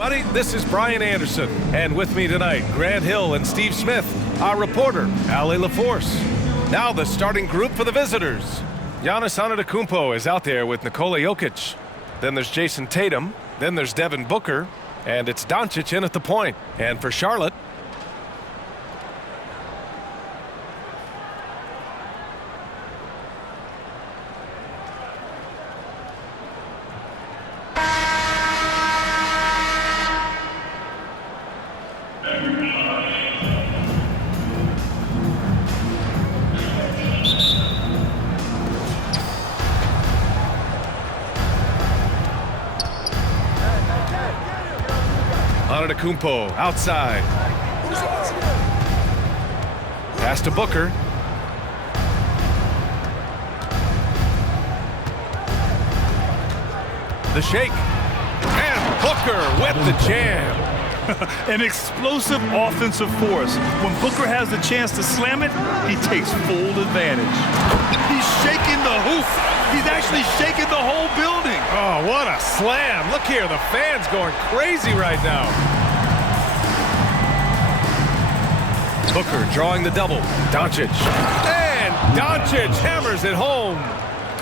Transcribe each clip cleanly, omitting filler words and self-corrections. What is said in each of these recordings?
Buddy, this is Brian Anderson, and with me tonight, Grant Hill and Steve Smith, our reporter, Ali LaForce. Now the starting group for the visitors. Giannis Antetokounmpo is out there with Nikola Jokic. Then there's Jason Tatum. Then there's Devin Booker. And it's Doncic in at the point. And for Charlotte, Antetokounmpo outside. Pass to Booker. The shake. And Booker with the jam. An explosive offensive force. When Booker has the chance to slam it, he takes full advantage. He's shaking the hoop. He's actually shaking the whole building. Oh, what a slam. Look here, the fans going crazy right now. Booker drawing the double. Doncic. And Doncic hammers it home.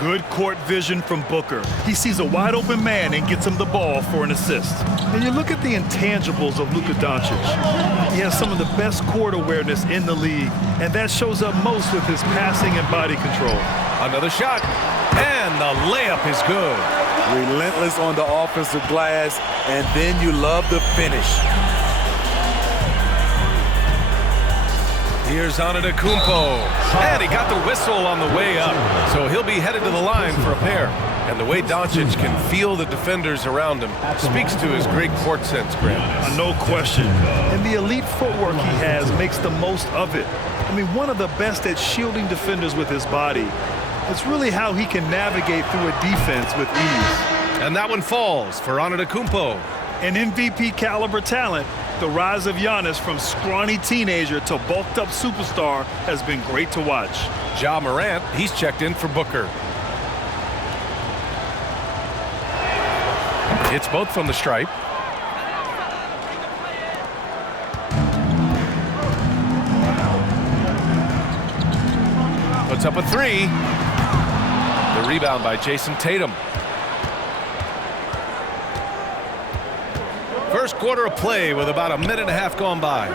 Good court vision from Booker. He sees a wide open man and gets him the ball for an assist. And you look at the intangibles of Luka Doncic. He has some of the best court awareness in the league, and that shows up most with his passing and body control. Another shot, and the layup is good. Relentless on the offensive glass, and then you love the finish. Here's Antetokounmpo, and he got the whistle on the way up, so he'll be headed to the line for a pair. And the way Doncic can feel the defenders around him speaks to his great court sense, Grant. No question. And the elite footwork he has makes the most of it. I mean, one of the best at shielding defenders with his body. It's really how he can navigate through a defense with ease. And that one falls for Antetokounmpo. An MVP caliber talent. The rise of Giannis from scrawny teenager to bulked up superstar has been great to watch. Ja Morant, he's checked in for Booker. Hits both from the stripe. Puts up a three. The rebound by Jason Tatum. First quarter of play with about a minute and a half gone by.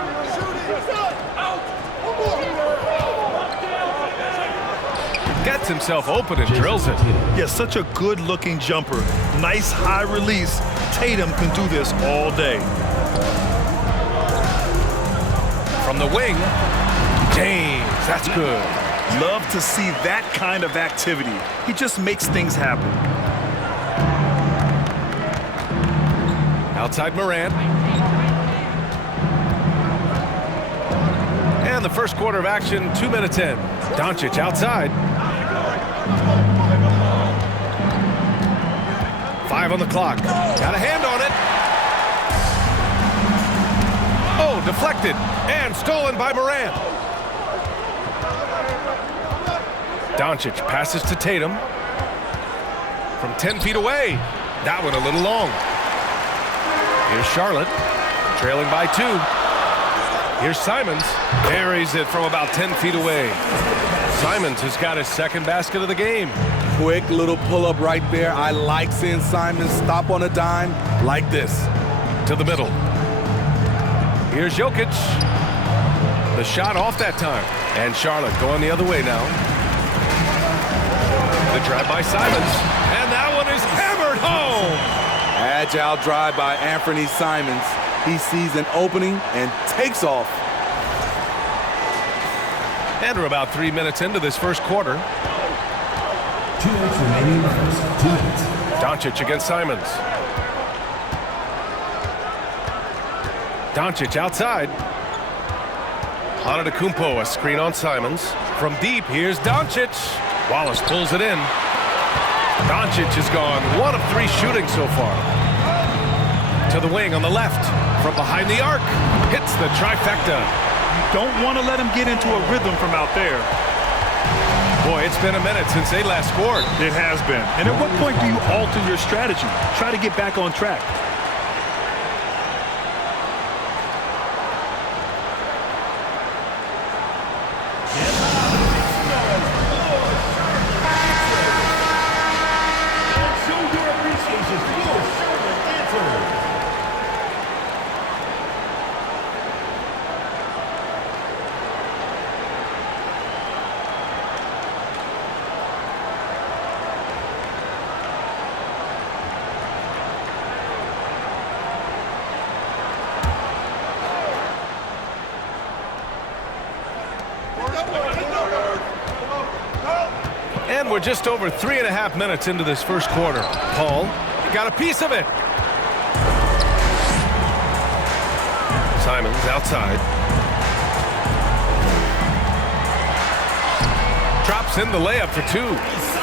Gets himself open and drills it. Yeah, such a good-looking jumper. Nice high release. Tatum can do this all day. From the wing, James, that's good. Love to see that kind of activity. He just makes things happen. Outside Morant. And the first quarter of action, 2 minutes in. Doncic outside. 5 on the clock. Got a hand on it. Oh, deflected and stolen by Morant. Doncic passes to Tatum. From 10 feet away. That one a little long. Here's Charlotte, trailing by 2. Here's Simons, buries it from about 10 feet away. Simons has got his second basket of the game. Quick little pull-up right there. I like seeing Simons stop on a dime like this. To the middle. Here's Jokic. The shot off that time. And Charlotte going the other way now. The drive by Simons. And that one is hammered home. Agile drive by Anthony Simons. He sees an opening and takes off. And we're about 3 minutes into this first quarter. 2 minutes remaining in the first 2 minutes. Doncic against Simons. Doncic outside. Antetokounmpo, a screen on Simons. From deep, here's Doncic. Wallace pulls it in. Doncic has gone 1 of 3 shooting so far. To the wing on the left. From behind the arc. Hits the trifecta. You don't want to let him get into a rhythm from out there. Boy, it's been a minute since they last scored. It has been. And at what point do you alter your strategy? Try to get back on track. And we're just over 3.5 minutes into this first quarter. Paul got a piece of it. Simons outside. Drops in the layup for 2.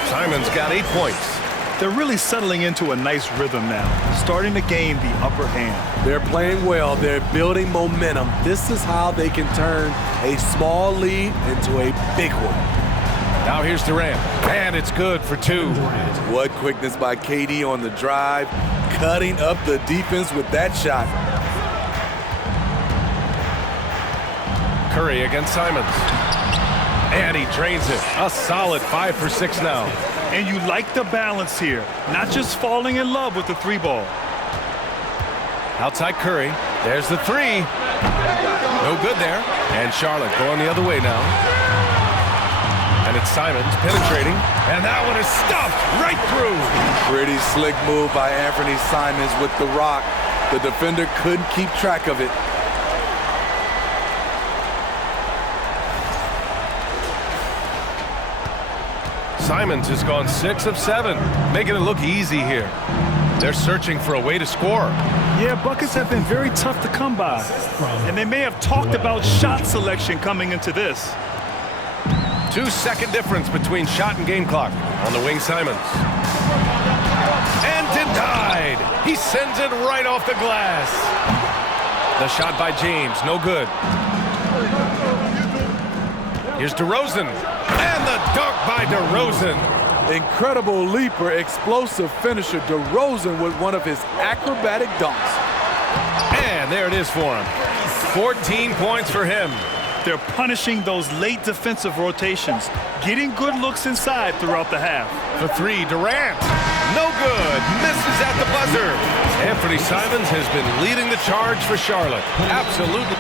Simons got 8 points. They're really settling into a nice rhythm now, starting to gain the upper hand. They're playing well. They're building momentum. This is how they can turn a small lead into a big one. Now here's Durant, and it's good for 2. What quickness by KD on the drive, cutting up the defense with that shot. Curry against Simons. And he drains it. A solid 5 for 6 now. And you like the balance here, not just falling in love with the 3-ball. Outside Curry. There's the 3. No good there. And Charlotte going the other way now. And it's Simons penetrating. And that one is stuffed right through. Pretty slick move by Anthony Simons with the rock. The defender couldn't keep track of it. Simons has gone 6 of 7, making it look easy here. They're searching for a way to score. Yeah, buckets have been very tough to come by. And they may have talked about shot selection coming into this. 2-second difference between shot and game clock. On the wing, Simons. And denied. He sends it right off the glass. The shot by James, no good. Here's DeRozan. And the dunk by DeRozan. Incredible leaper, explosive finisher. DeRozan with one of his acrobatic dunks. And there it is for him. 14 points for him. They're punishing those late defensive rotations, getting good looks inside throughout the half. For 3, Durant. No good. Misses at the buzzer. Anthony Simons has been leading the charge for Charlotte. Absolutely.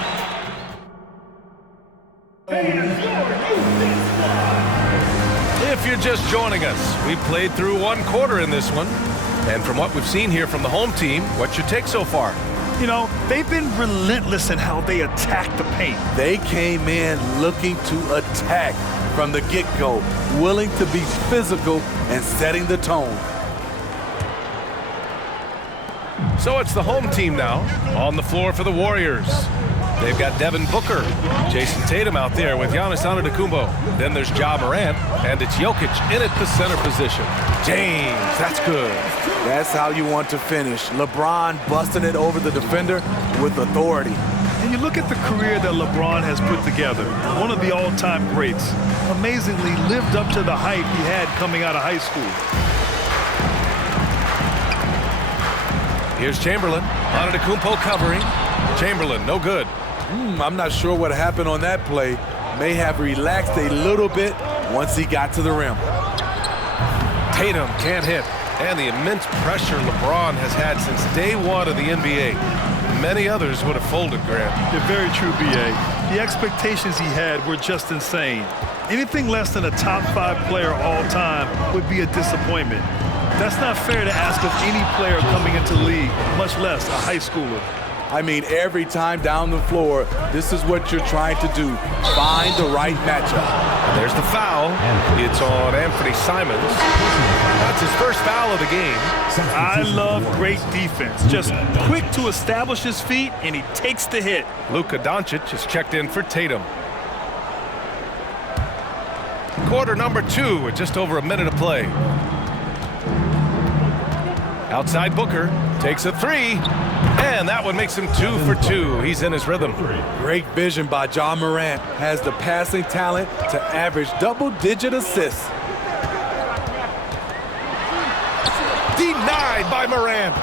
If you're just joining us, we've played through 1 quarter in this one. And from what we've seen here from the home team, what's your take so far? You know, they've been relentless in how they attack the paint. They came in looking to attack from the get-go, willing to be physical and setting the tone. So it's the home team now on the floor for the Warriors. They've got Devin Booker, Jason Tatum out there with Giannis Antetokounmpo. Then there's Ja Morant, and it's Jokic in at the center position. James, that's good. That's how you want to finish. LeBron busting it over the defender with authority. And you look at the career that LeBron has put together, one of the all-time greats. Amazingly lived up to the hype he had coming out of high school. Here's Chamberlain. Antetokounmpo covering. Chamberlain, no good. I'm not sure what happened on that play. May have relaxed a little bit once he got to the rim. Tatum can't hit. And the immense pressure LeBron has had since day 1 of the NBA. Many others would have folded, Grant. You're very true, B.A. The expectations he had were just insane. Anything less than a top 5 player all time would be a disappointment. That's not fair to ask of any player coming into the league, much less a high schooler. I mean, every time down the floor, this is what you're trying to do. Find the right matchup. And there's the foul. It's on Anthony Simons. That's his first foul of the game. I love great defense. Just quick to establish his feet, and he takes the hit. Luka Doncic is checked in for Tatum. Quarter number 2 with just over a minute of play. Outside Booker takes a 3. And that one makes him 2 for 2. He's in his rhythm. Great vision by Ja Morant. Has the passing talent to average double-digit assists. Denied by Morant.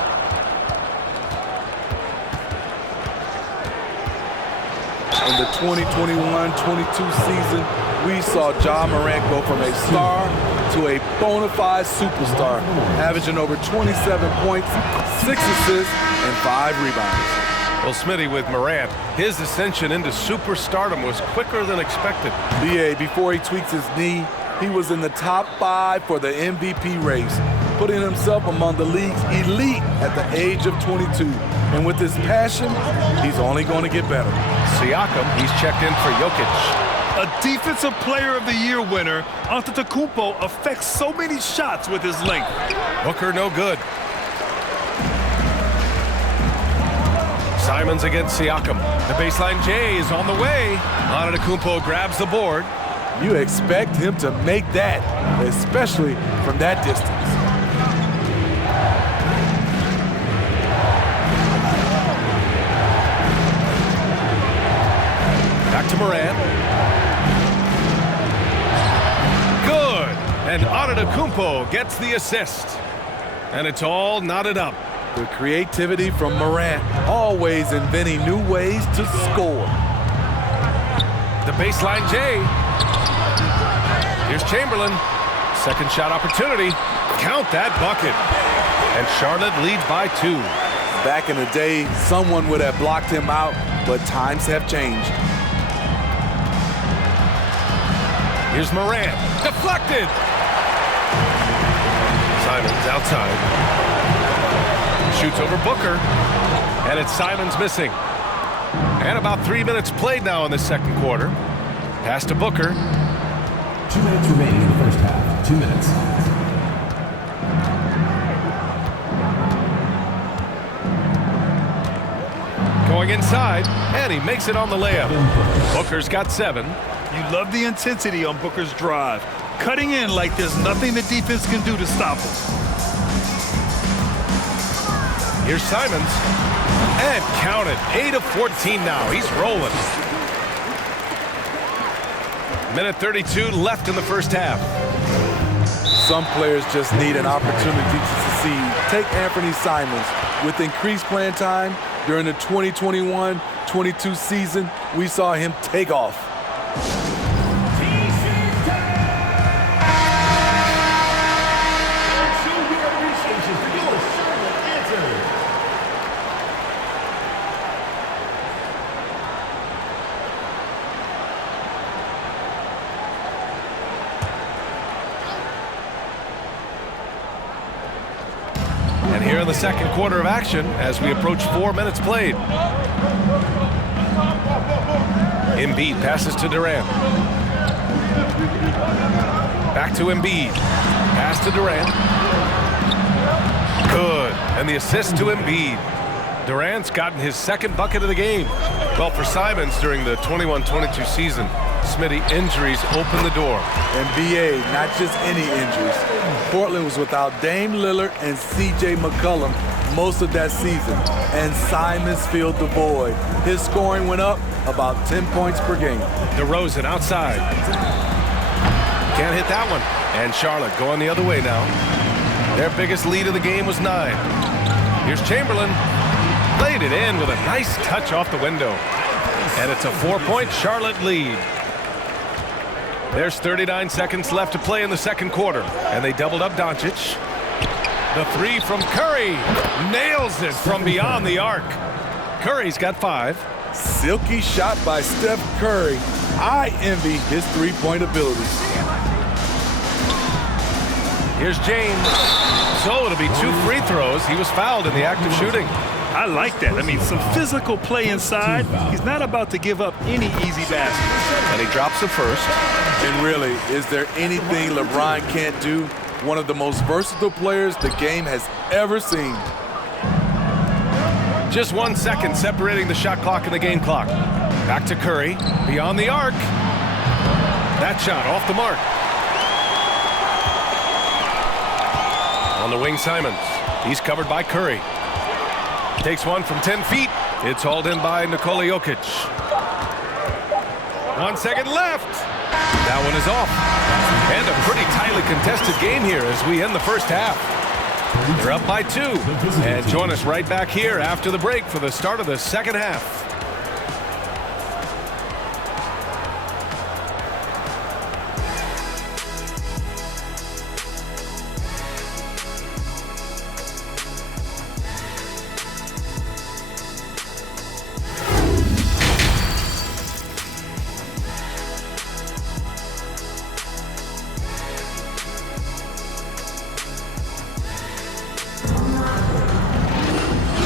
In the 2021-22 season, we saw Ja Morant go from a star to a bona fide superstar, averaging over 27 points, 6 assists, and 5 rebounds. Well, Smitty, with Morant, his ascension into superstardom was quicker than expected. B.A., before he tweaks his knee, he was in the top 5 for the MVP race, putting himself among the league's elite at the age of 22. And with his passion, he's only going to get better. Siakam, he's checked in for Jokic. A Defensive Player of the Year winner, Antetokounmpo affects so many shots with his length. Booker no good. Simons against Siakam. The baseline J is on the way. Antetokounmpo grabs the board. You expect him to make that, especially from that distance. Back to Morant. Good. And Antetokounmpo gets the assist. And it's all knotted up. The creativity from Morant, always inventing new ways to score. The baseline J. Here's Chamberlain. Second shot opportunity. Count that bucket. And Charlotte leads by 2. Back in the day, someone would have blocked him out, but times have changed. Here's Morant. Deflected. Simons outside. Shoots over Booker. And it's Simons missing. And about 3 minutes played now in the second quarter. Pass to Booker. 2 minutes remaining in the first half. 2 minutes. Going inside, and he makes it on the layup. Booker's got 7. You love the intensity on Booker's drive, cutting in like there's nothing the defense can do to stop him. Here's Simons. And count it. 8 of 14 now. He's rolling. Minute 32 left in the first half. Some players just need an opportunity to succeed. Take Anthony Simons. With increased playing time during the 2021-22 season, we saw him take off. And here in the second quarter of action as we approach 4 minutes played. Embiid passes to Durant. Back to Embiid. Pass to Durant. Good. And the assist to Embiid. Durant's gotten his second bucket of the game. Well, for Simons during the 21-22 season, Smitty, injuries opened the door. NBA, not just any injuries. Portland was without Dame Lillard and C.J. McCollum most of that season, and Simons filled the void. His scoring went up about 10 points per game. DeRozan outside. Can't hit that one. And Charlotte going the other way now. Their biggest lead of the game was 9. Here's Chamberlain. Laid it in with a nice touch off the window. And it's a 4-point Charlotte lead. There's 39 seconds left to play in the second quarter. And they doubled up Doncic. The 3 from Curry. Nails it from beyond the arc. Curry's got 5. Silky shot by Steph Curry. I envy his three-point abilities. Here's James. So it'll be 2 free throws. He was fouled in the act of shooting. I like that. I mean, some physical play inside. He's not about to give up any easy baskets. And he drops the first. And really, is there anything LeBron can't do? One of the most versatile players the game has ever seen. Just 1 second separating the shot clock and the game clock. Back to Curry. Beyond the arc. That shot off the mark. On the wing, Simons. He's covered by Curry. Takes one from 10 feet. It's hauled in by Nikola Jokic. 1 second left. That one is off. And a pretty tightly contested game here as we end the first half. They're up by 2. And join us right back here after the break for the start of the second half.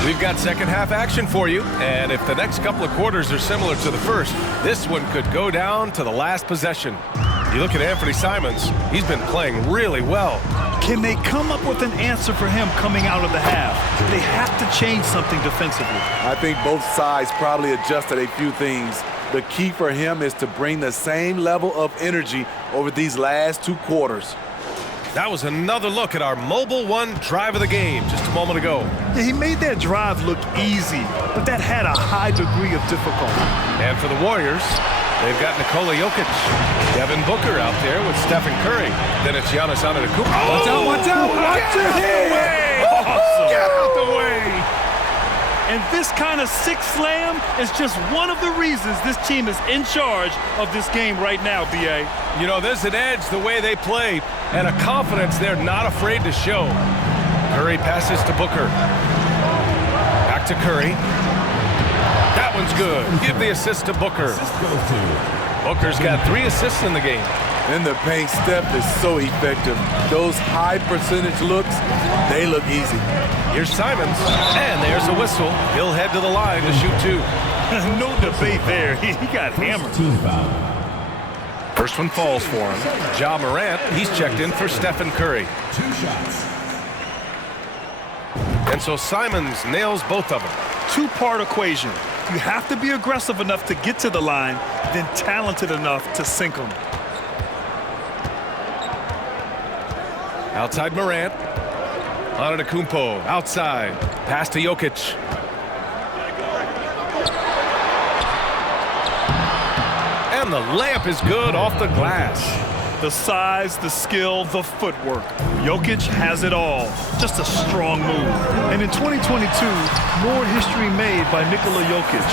We've got second half action for you. And if the next couple of quarters are similar to the first, this one could go down to the last possession. You look at Anthony Simons, he's been playing really well. Can they come up with an answer for him coming out of the half? They have to change something defensively. I think both sides probably adjusted a few things. The key for him is to bring the same level of energy over these last 2 quarters. That was another look at our Mobile One drive of the game just a moment ago. Yeah, he made that drive look easy, but that had a high degree of difficulty. And for the Warriors, they've got Nikola Jokic, Devin Booker out there with Stephen Curry. Then it's Giannis Antetokounmpo. Watch out, watch out, watch your head! Awesome. Get out the way! And this kind of sick slam is just one of the reasons this team is in charge of this game right now, B.A. You know, there's an edge the way they play and a confidence they're not afraid to show. Curry passes to Booker. Back to Curry. That one's good. Give the assist to Booker. Booker's got 3 assists in the game. In the paint, Steph is so effective. Those high percentage looks, they look easy. Here's Simons, and there's a whistle. He'll head to the line to shoot 2. No debate there. He got hammered. Team foul. First one falls for him. Ja Morant, he's checked in for Stephen Curry. 2 shots. And so Simons nails both of them. 2-part equation. You have to be aggressive enough to get to the line, then talented enough to sink them. Outside Morant. Antetokounmpo outside. Pass to Jokic. And the layup is good off the glass. The size, the skill, the footwork. Jokic has it all. Just a strong move. And in 2022, more history made by Nikola Jokic,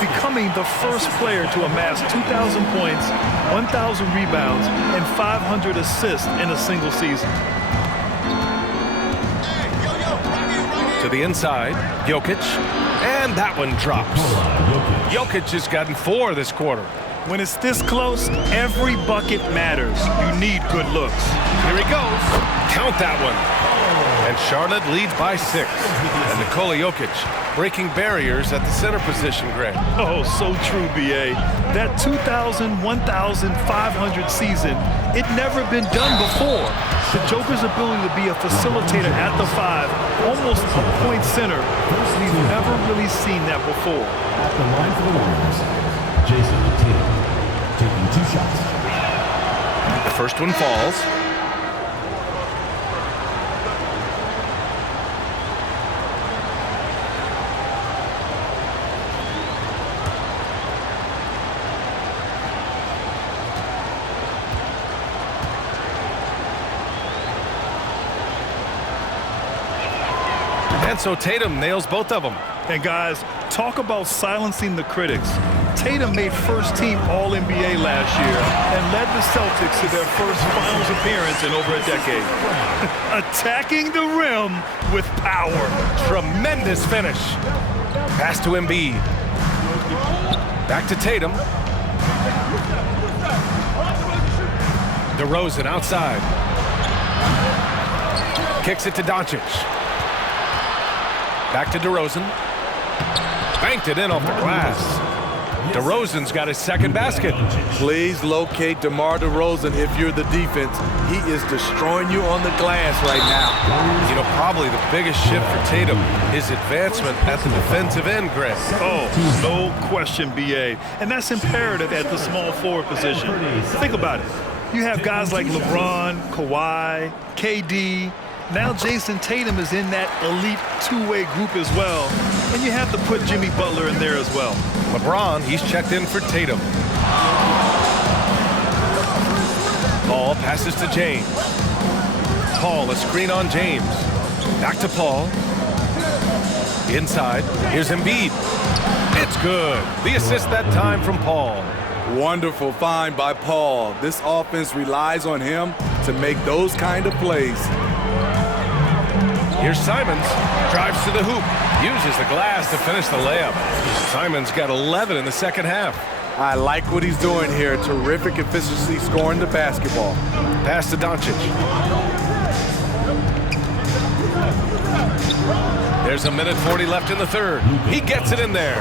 becoming the first player to amass 2,000 points, 1,000 rebounds, and 500 assists in a single season. To the inside, Jokic, and that one drops. Jokic has gotten 4 this quarter. When it's this close, every bucket matters. You need good looks. Here he goes. Count that one. And Charlotte leads by 6. And Nikola Jokic breaking barriers at the center position, Greg. Oh, so true, B.A. That 2,000, 1,500 season, it never been done before. The Joker's ability to be a facilitator at the 5, almost a point center, we've never really seen that before. At the line for the Warriors, Jason Tatum taking 2 shots. The first one falls. And so Tatum nails both of them. And guys, talk about silencing the critics. Tatum made first-team All-NBA last year and led the Celtics to their first finals appearance in over a decade. Attacking the rim with power. Tremendous finish. Pass to Embiid. Back to Tatum. DeRozan outside. Kicks it to Doncic. Back to DeRozan. Banked it in off the glass. DeRozan's got his second basket. Please locate DeMar DeRozan if you're the defense. He is destroying you on the glass right now. You know, probably the biggest shift for Tatum is advancement at the defensive end, Greg. Oh, no question, B.A. And that's imperative at the small forward position. Think about it. You have guys like LeBron, Kawhi, KD. Now Jason Tatum is in that elite 2-way group as well. And you have to put Jimmy Butler in there as well. LeBron, he's checked in for Tatum. Paul passes to James. Paul, a screen on James. Back to Paul. Inside, here's Embiid. It's good. The assist that time from Paul. Wonderful find by Paul. This offense relies on him to make those kind of plays. Here's Simons, drives to the hoop, uses the glass to finish the layup. Simons got 11 in the second half. I like what he's doing here. Terrific efficiency scoring the basketball. Pass to Doncic. There's a minute 40 left in the third. He gets it in there.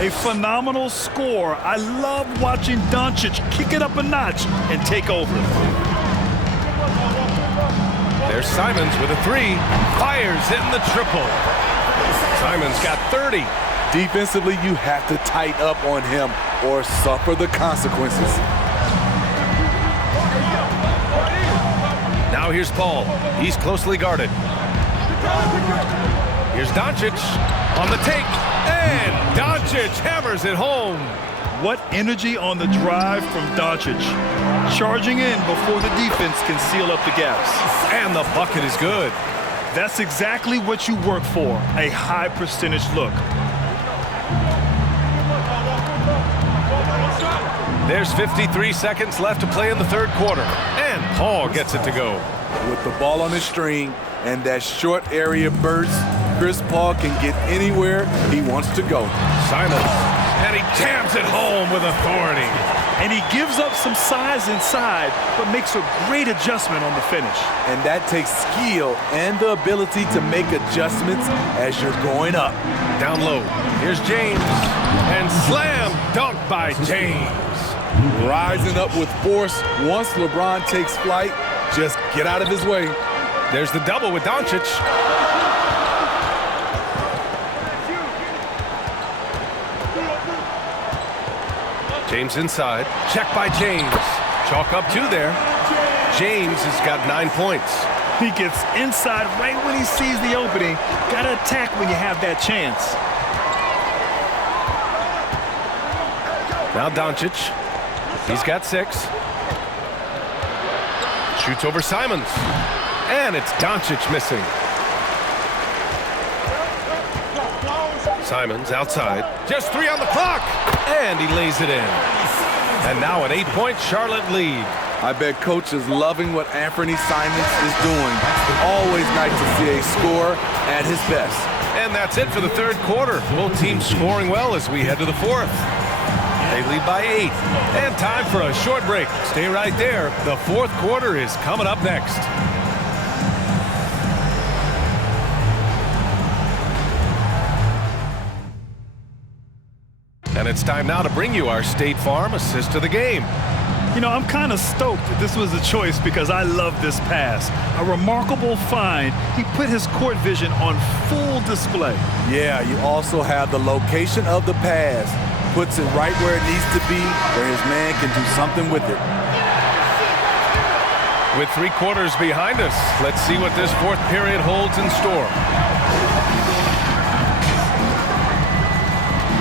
A phenomenal score. I love watching Doncic kick it up a notch and take over. There's Simons with a three. Fires in the triple. Simons got 30. Defensively, you have to tighten up on him or suffer the consequences. Now here's Paul. He's closely guarded. Here's Doncic on the take. And Doncic hammers it home. What energy on the drive from Doncic. Charging in before the defense can seal up the gaps. And the bucket is good. That's exactly what you work for, a high percentage look. There's 53 seconds left to play in the third quarter. And Paul gets it to go. With the ball on his string and that short area burst, Chris Paul can get anywhere he wants to go. Simons, and he jams it home with authority. And he gives up some size inside, but makes a great adjustment on the finish. And that takes skill and the ability to make adjustments as you're going up. Down low, here's James, and slam dunk by James. Rising up with force once LeBron takes flight, just get out of his way. There's the double with Doncic. James inside, check by James. Chalk up two there. James has got 9 points. He gets inside right when he sees the opening. Gotta attack when you have that chance. Now Doncic, he's got 6. Shoots over Simons, and it's Doncic missing. Simons outside, just 3 on the clock, and he lays it in. And now an 8-point Charlotte lead. I bet coach is loving what Anthony Simons is doing. Always nice to see a scorer at his best. And that's it for the third quarter. Both teams scoring well as we head to the fourth. They lead by 8. And time for a short break. Stay right there. The fourth quarter is coming up next. And it's time now to bring you our State Farm assist of the game. You know, I'm kind of stoked that this was a choice because I love this pass. A remarkable find. He put his court vision on full display. Yeah, you also have the location of the pass. Puts it right where it needs to be, where his man can do something with it. With 3 quarters behind us, let's see what this fourth period holds in store.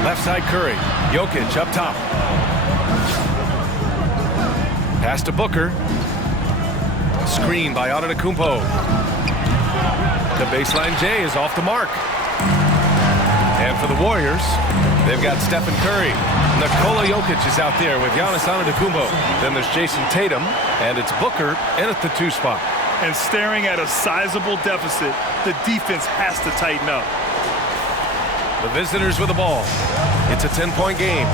Left side Curry, Jokic up top. Pass to Booker. Screen by Antetokounmpo. The baseline J is off the mark. And for the Warriors, they've got Stephen Curry. Nikola Jokic is out there with Giannis Antetokounmpo. Then there's Jason Tatum, and it's Booker in at the 2 spot. And staring at a sizable deficit, the defense has to tighten up. The visitors with the ball. It's a 10-point game.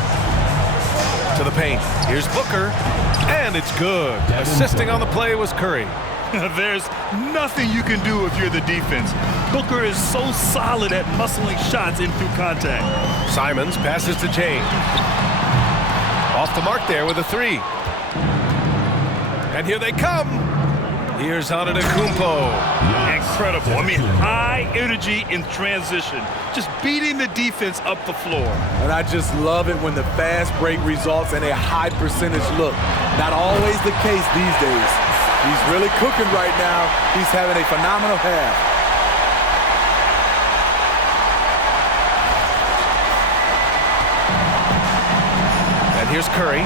To the paint. Here's Booker, and it's good. Assisting on the play was Curry. There's nothing you can do if you're the defense. Booker is so solid at muscling shots in through contact. Simons passes to James. Off the mark there with a 3. And here they come. Here's Antetokounmpo. Incredible. I mean, high energy in transition. Just beating the defense up the floor. And I just love it when the fast break results in a high percentage look. Not always the case these days. He's really cooking right now. He's having a phenomenal half. And here's Curry.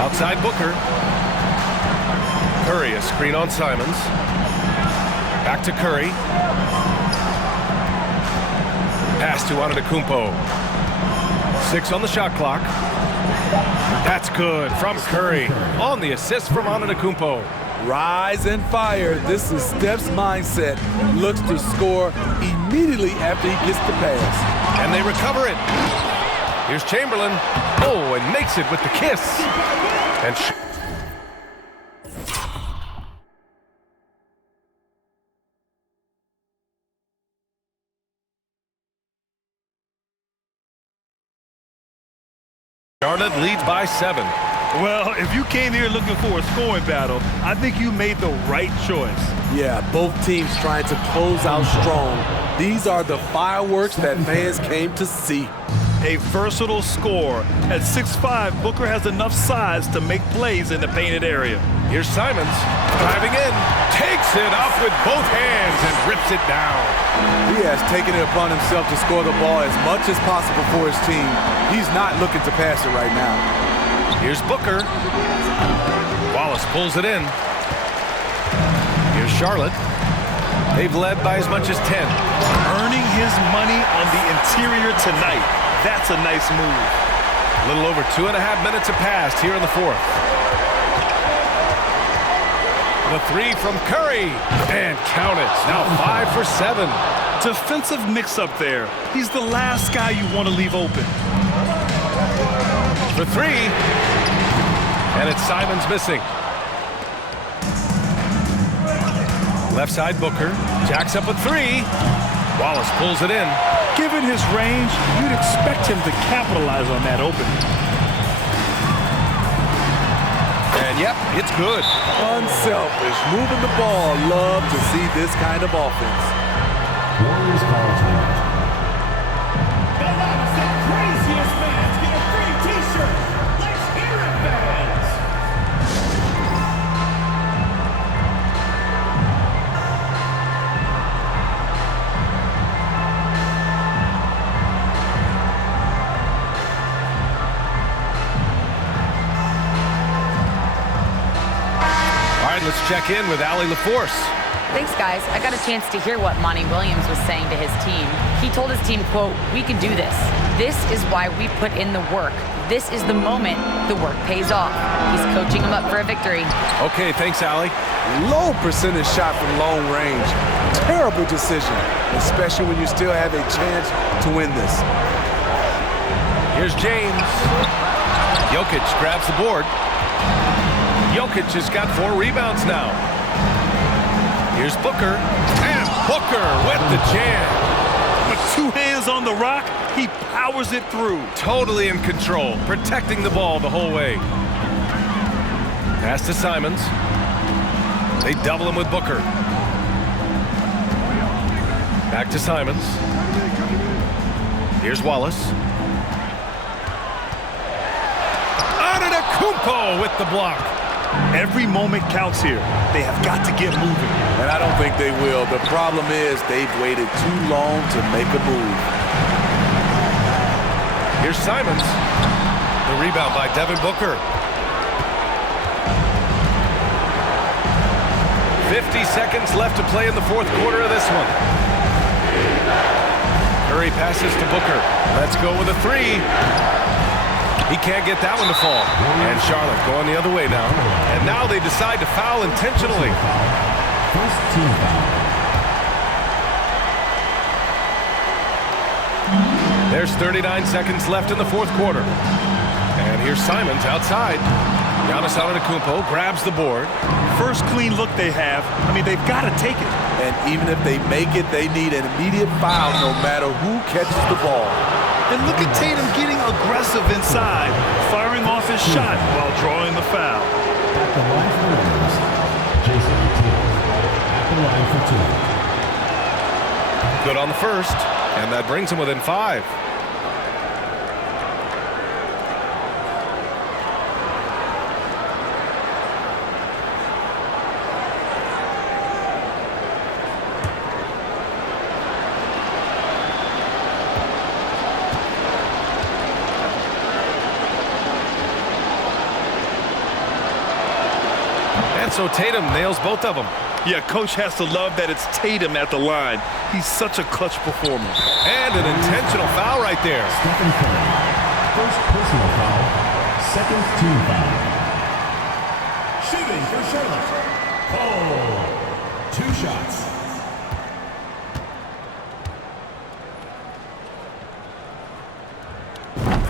Outside Booker. Curry, a screen on Simons. Back to Curry. Pass to Antetokounmpo. 6 on the shot clock. That's good from Curry on the assist from Antetokounmpo. Rise and fire. This is Steph's mindset. Looks to score immediately after he gets the pass. And they recover it. Here's Chamberlain. Oh, and makes it with the kiss. And Charlotte leads by 7. Well, if you came here looking for a scoring battle, I think you made the right choice. Yeah, both teams trying to close out strong. These are the fireworks that fans came to see. A versatile scorer. At 6'5", Booker has enough size to make plays in the painted area. Here's Simons driving in, takes it up with both hands and rips it down. He has taken it upon himself to score the ball as much as possible for his team. He's not looking to pass it right now. Here's Booker. Wallace pulls it in. Here's Charlotte. They've led by as much as 10. Earning his money on the interior tonight. That's a nice move. A little over 2.5 minutes have passed here in the 4th. The 3 from Curry. And count it. Now 5 for 7. Defensive mix-up there. He's the last guy you want to leave open. For 3. And it's Simons missing. Left side Booker. Jacks up with 3. Wallace pulls it in. Given his range, you'd expect him to capitalize on that opening. And yep, it's good. Unselfish, moving the ball. Love to see this kind of offense. Warriors College League. Craziest fans get a free t-shirt. Let's hear it, fans. All right, let's check in with Allie LaForce. Thanks, guys. I got a chance to hear what Monty Williams was saying to his team. He told his team, quote, "We can do this. This is why we put in the work. This is the moment the work pays off." He's coaching them up for a victory. Okay, thanks, Allie. Low percentage shot from long range. Terrible decision, especially when you still have a chance to win this. Here's James. Jokic grabs the board. Jokic has got 4 rebounds now. Here's Booker. And Booker with the jam. With 2 hands on the rock, he powers it through. Totally in control, protecting the ball the whole way. Pass to Simons. They double him with Booker. Back to Simons. Here's Wallace. Antetokounmpo with the block. Every moment counts here. They have got to get moving. And I don't think they will. The problem is they've waited too long to make a move. Here's Simons. The rebound by Devin Booker. 50 seconds left to play in the 4th quarter of this one. Curry passes to Booker. Let's go with a 3. He can't get that one to fall. And Charlotte going the other way now. And now they decide to foul intentionally. First team foul. There's 39 seconds left in the 4th quarter. And here's Simons outside. Giannis Antetokounmpo grabs the board. First clean look they have. I mean, they've got to take it. And even if they make it, they need an immediate foul no matter who catches the ball. And look at Tatum getting aggressive inside, firing off his shot while drawing the foul. At the line for the Warriors, Jason Tatum. At the line for 2. Good on the first. And that brings him within 5. So Tatum nails both of them. Yeah, coach has to love that it's Tatum at the line. He's such a clutch performer. And an intentional foul right there. Stephen Curry. First personal foul. Second team foul. Shooting for Charlotte. Oh, 2 shots.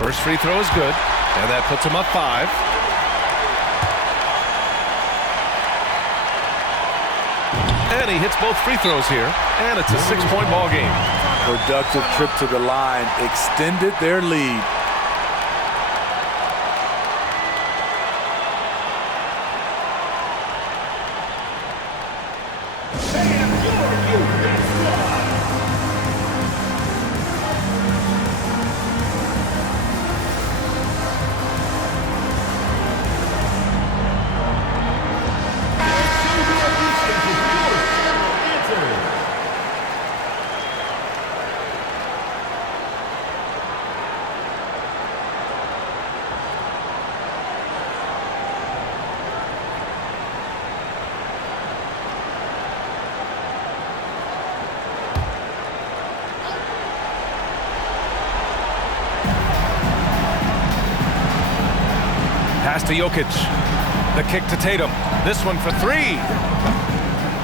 First free throw is good. And that puts him up 5. And he hits both free throws here. And it's a 6-point ball game. Productive trip to the line extended their lead. Pass to Jokic. The kick to Tatum. This one for three.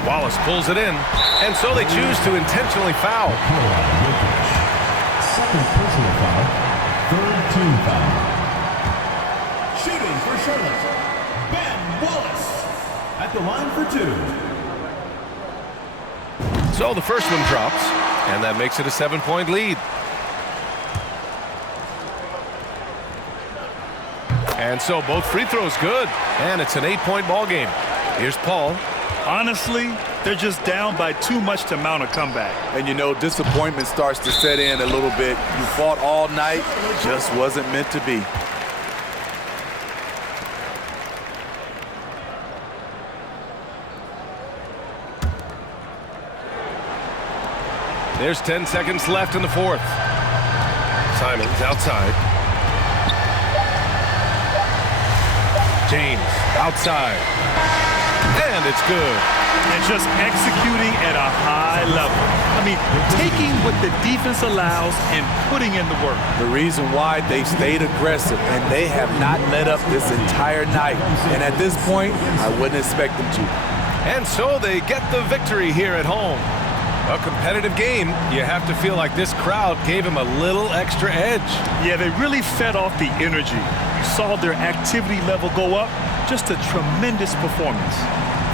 Wallace pulls it in, and so they choose to intentionally foul. Second personal foul, third team foul. Shooting for Charlotte, Ben Wallace. At the line for two. So the first one drops, and that makes it a 7-point lead. And so both free throws good, and it's an 8-point ball game. Here's Paul. Honestly, they're just down by too much to mount a comeback. And you know, disappointment starts to set in a little bit. You fought all night, just wasn't meant to be. There's 10 seconds left in the fourth. Simons outside. James outside. And it's good. And just executing at a high level. I mean, taking what the defense allows and putting in the work. The reason why they stayed aggressive, and they have not let up this entire night. And at this point, I wouldn't expect them to. And so they get the victory here at home. A competitive game. You have to feel like this crowd gave them a little extra edge. Yeah, they really fed off the energy. You saw their activity level go up. Just a tremendous performance.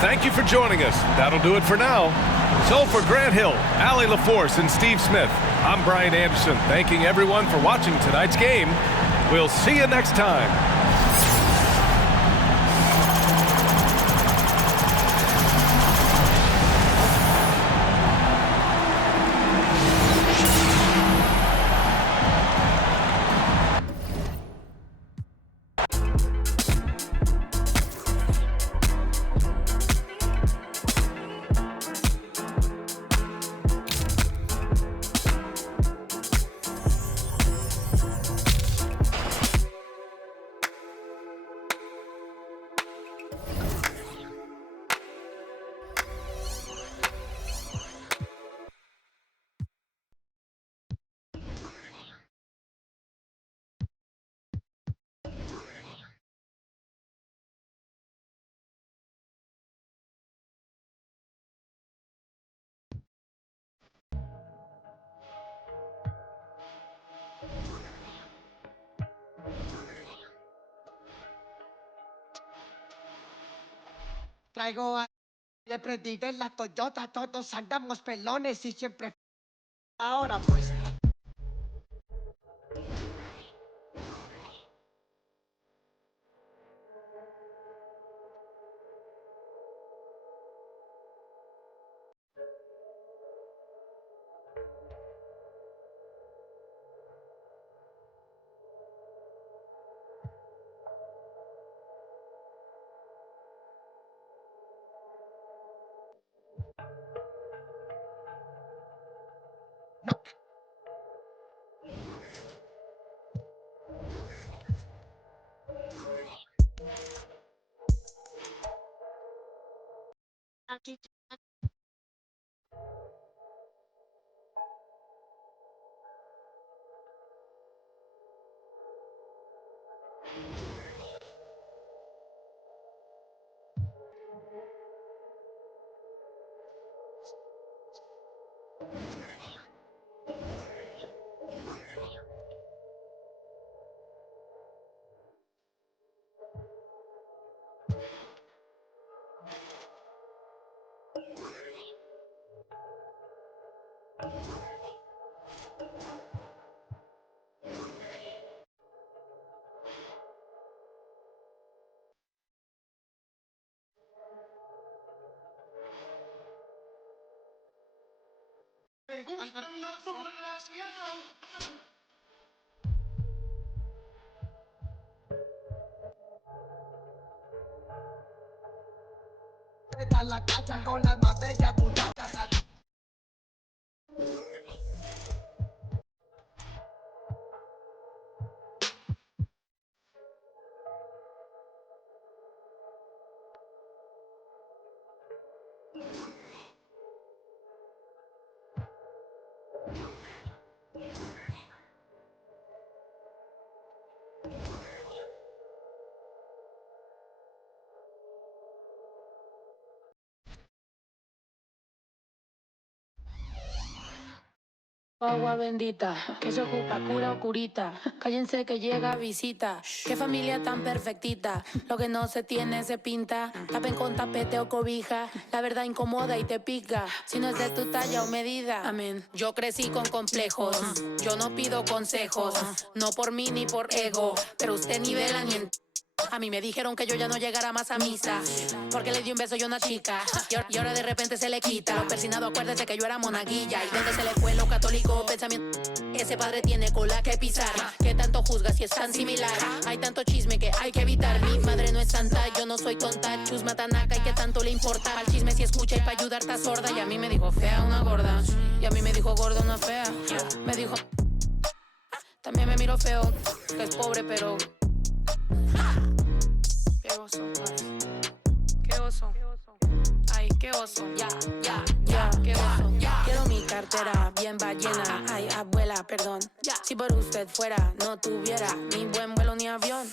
Thank you for joining us. That'll do it for now. So for Grant Hill, Allie LaForce, and Steve Smith, I'm Brian Anderson, thanking everyone for watching tonight's game. We'll see you next time. Traigo a... Le prendí en la Toyota, todos andamos pelones y siempre... Ahora pues... Aquí... La cacha con las más bellas muchachas. Agua bendita, que se ocupa, cura o curita. Cállense que llega visita. Qué familia tan perfectita. Lo que no se tiene se pinta. Tapen con tapete o cobija. La verdad incomoda y te pica. Si no es de tu talla o medida. Amén. Yo crecí con complejos. Yo no pido consejos. No por mí ni por ego. Pero usted nivela ni en... A mí me dijeron que yo ya no llegara más a misa porque le di un beso yo a una chica y ahora de repente se le quita. Lo persinado, acuérdese que yo era monaguilla. ¿Y dónde se le fue lo católico? Pensamiento. Ese padre tiene cola que pisar. ¿Qué tanto juzga si es tan similar? Hay tanto chisme que hay que evitar. Mi madre no es santa, yo no soy tonta. Chusma tanaca y qué tanto le importa. Al chisme si escucha y pa' ayudar está sorda. Y a mí me dijo fea una gorda. Y a mí me dijo gorda una fea. Me dijo... También me miró feo, que es pobre pero... Qué oso, qué oso, ay, qué oso, ya, qué oso. Quiero mi cartera bien ballena, ay, abuela, perdón. Si por usted fuera, no tuviera ni buen vuelo ni avión.